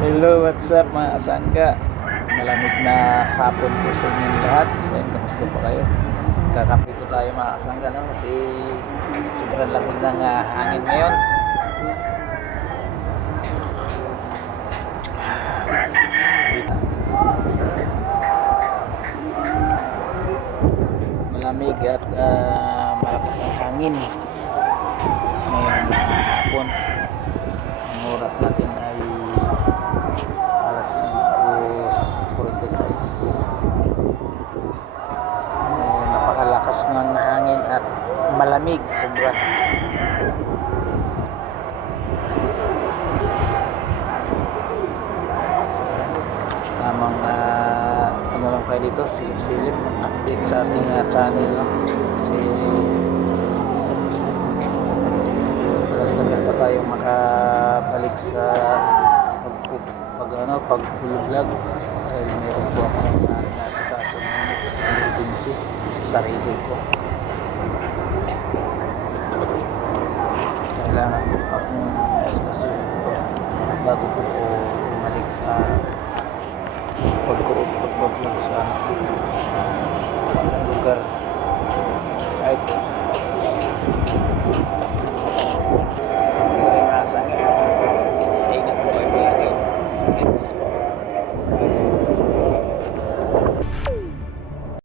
Hello, what's up mga kasangga? Malamig na hapon po sa inyong lahat. So, kamusta po kayo? Kakape po tayo mga kasangga, no? Kasi sobrang lamig ng hangin ngayon. Malamig at malakas ang hangin ngayong hapon. Ang oras natin ay alas 5:46. Napakalakas ng hangin at malamig sobra. Tamang ano lang kayo dito, silip-silip update sa ating channel, no? Kasi tagal pa tayo makabalik sa pag-vlog dahil meron po akong nasa kaso ng emergency sa sarili ko. Kailangan ko akong sasayin ito bago ko bumalik sa pag-vlog sa lugar. Right. Ingat po kayo palagi.